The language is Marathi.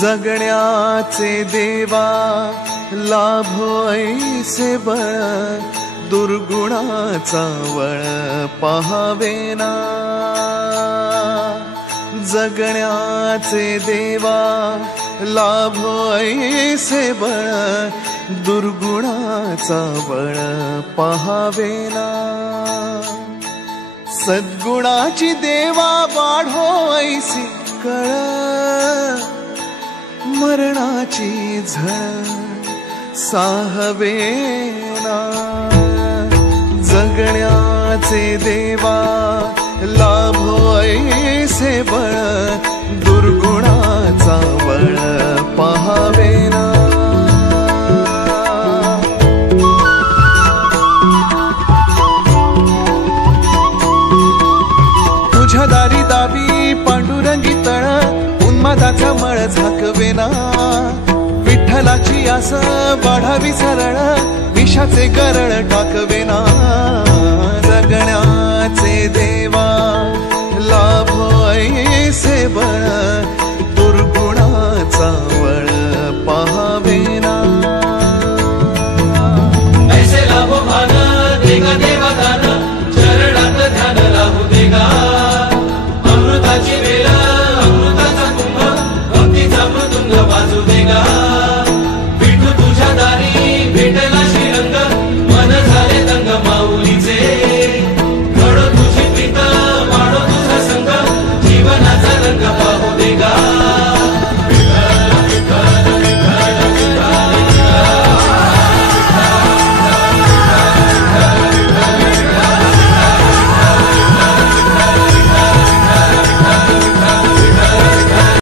जगण्याचे देवा लाभो ऐसे बळ, दुर्गुणाचा वळ पाहावेना। जगण्याचे देवा लाभो ऐसे बळ, दुर्गुणाचा बळ पाहावेना। सद्गुणाची देवा वाढो ऐसी कळ, मरणाची झळ साहवेना। जगण्याचे देवा लाभो ऐसे बळ, दुर्गुणाचा बळ पाहावेना। तुझ्या दारी दावी पांडुरंगी तळ, उन्मादाचा मळ झाकवेना। विठ्ठलाची आस वाढावी सरळ, विषाचे गरळ टाकवेना। जगण्याचे देवा लाभो ऐसे बळ,